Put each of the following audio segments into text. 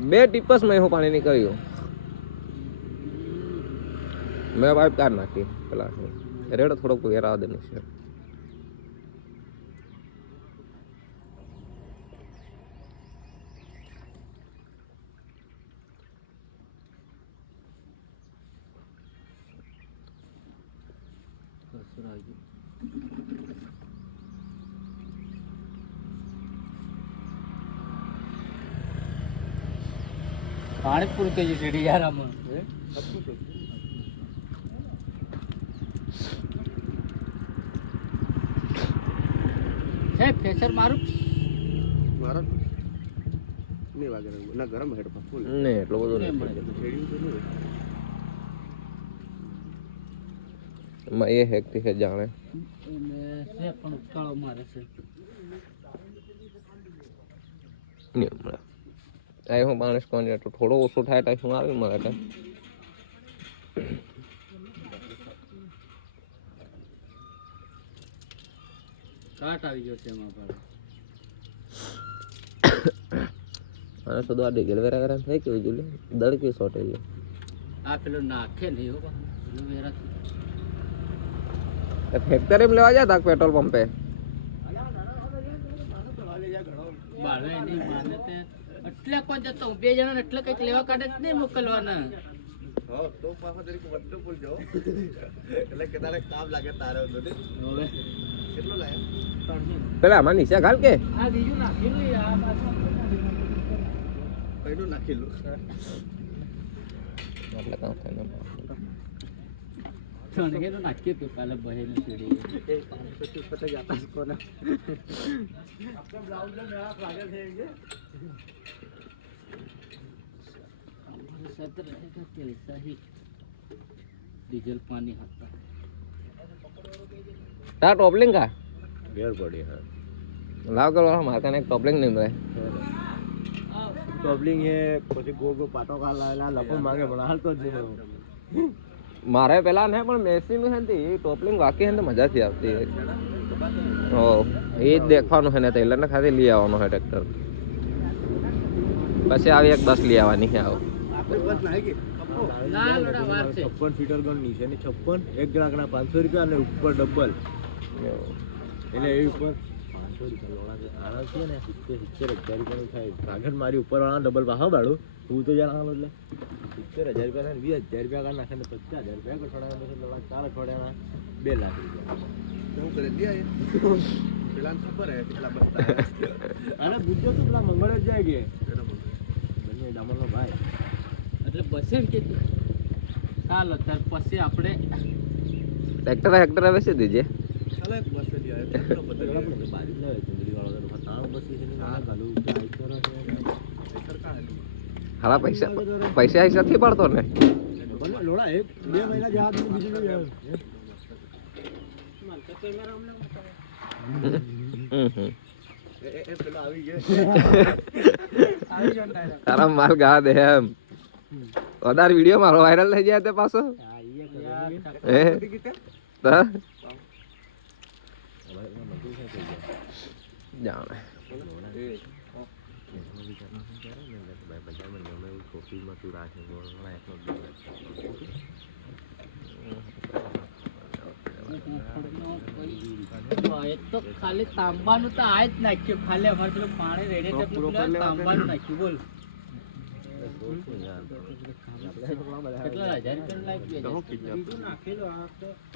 બે ટીપસમાં હું પાણી નીકળ્યું મેં પાઇપ કાઢ નાખી પેલા રેડો થોડોક વેરા દે છે Thank પૂરું થઈ ગયું છે સાહેબ પ્રેશર મારું? મારો નહીં વાગે ના ગરમ હેડ ફૂલ નહીં એટલો બધો નહીં એમાં એ હેકથી હે જાણે. છે પણ ઉકાળો મારે છે. નહીં મળે આ હું માણસ કોણ તો થોડો ઓછો થાય તો શું આવ્યું મારે તો કાટ આવી ગયો છે એમાં પણ. અને શુદ્ધ આ ડીઝલ વેરા વેરા થઈ કેવું જોલે દળ કે સોટે લે આ પેલો નાખે નહીં હો પેલો વેરા ફેક્ટરી લેવા જતા પેટ્રોલ પંપે? બાળવે નહીં માને તે એટલે કોઈ જતો બે જણા એટલે કંઈક લેવા કાઢે જ નહીં મોકલવાના. હા તો પાછો તરીક વટ્ટો જાઓ એટલે કદાચ કામ લાગે તારે હવે. કેટલો લાયા પેલા આમાં નીચે ઘાલ કે? આ બીજું નાખેલું આ કઈનું નાખેલું? એટલે કામ થાય ને ચણગેલું નાખ્યું હતું કાલે બહેની જ કોના. हमारे साथ रहेगा कैसा ही डीजल पानी आता તા ટોપલિંગ કા ઘેર પડી હા લાવ કરો મારે કને ટોપલિંગ નહીં મળે ટોપલિંગ એ પછી ગો ગો પાટો કા લાયેલા લપો માંગે પણ હાલતો જ નહીં મારે પેલા ને પણ મેસી નું હતી એ ટોપલિંગ વાકી હે ને મજાથી આવતી ઓ એ જ દેખવાનું છે ને ટેલર ને ખાલી લઈ આવવાનું છે ટ્રેક્ટર પછી આવી એક બસ લઈ આવવાની છે આવો છપ્પન ફીટર ગણ નીચે ને છપ્પન એક ગ્રાહકના પાંચસો રૂપિયા અને ઉપર ડબલ. એટલે એ ઉપર પાંચસો રૂપિયા આના છે ને સિત્તેર સિત્તેર હજાર રૂપિયાનું થાય. આગળ મારી ઉપર વાળા ડબલ પાછો બાળું હું તો જાણ એટલે. સિત્તેર હજાર રૂપિયા થાય વીસ હજાર રૂપિયા કાઢ નાખે ને પચાસ હજાર રૂપિયા અઠવાડિયાના ચાર અઠવાડિયાના બે લાખ રૂપિયા. કરે? પેલા ખબર હે કેટલા બસતા. અને ગુજ્જો તો પેલા મંગળ જ જાય કે. બંને ડામરનો ભાઈ. એટલે બસે કે ચાલો ત્યાર પછી આપણે ટ્રેક્ટર હેક્ટર બેસી દીજે? હાલા પૈસા પૈસા હિસાબથી પડતો ને? લોડા એક બે મહિના જવા બીજું નહીં આવે હમ હમ. એ એ પેલો આવી ગયો. તારા માલ ગા દે એમ. વધારે વીડિયો મારો વાયરલ થઈ જાય તે પાછો. હે જાણે. તો ખાલી તાંબાનું તો આ જ નાખ્યું. ખાલી અમારે પેલું પાણી રેડે તાંબાનું નાખ્યું. બોલ.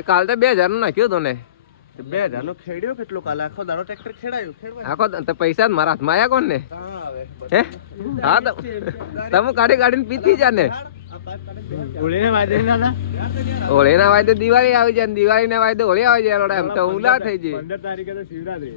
કાલ તો બે હજારનું નાખ્યું હતું ને. બે હજાર નો ખેડ્યો કેટલો કાલે? આખો દાડો ટ્રેક્ટર ખેડાયું ખેડવા આખો તો પૈસા જ મારા હાથમાં આવ્યા કોણ ને? હે? હા તમે કાઢી કાઢીને પીતી જા ને. ઓળીને વાજે ના હોળી ના વાયદે દિવાળી આવી જાય દિવાળી ના વાયદે હોળી આવી જાય એમ તો ઉલા થઈ જાય. પંદર તારીખે તો શિવરાત્રી.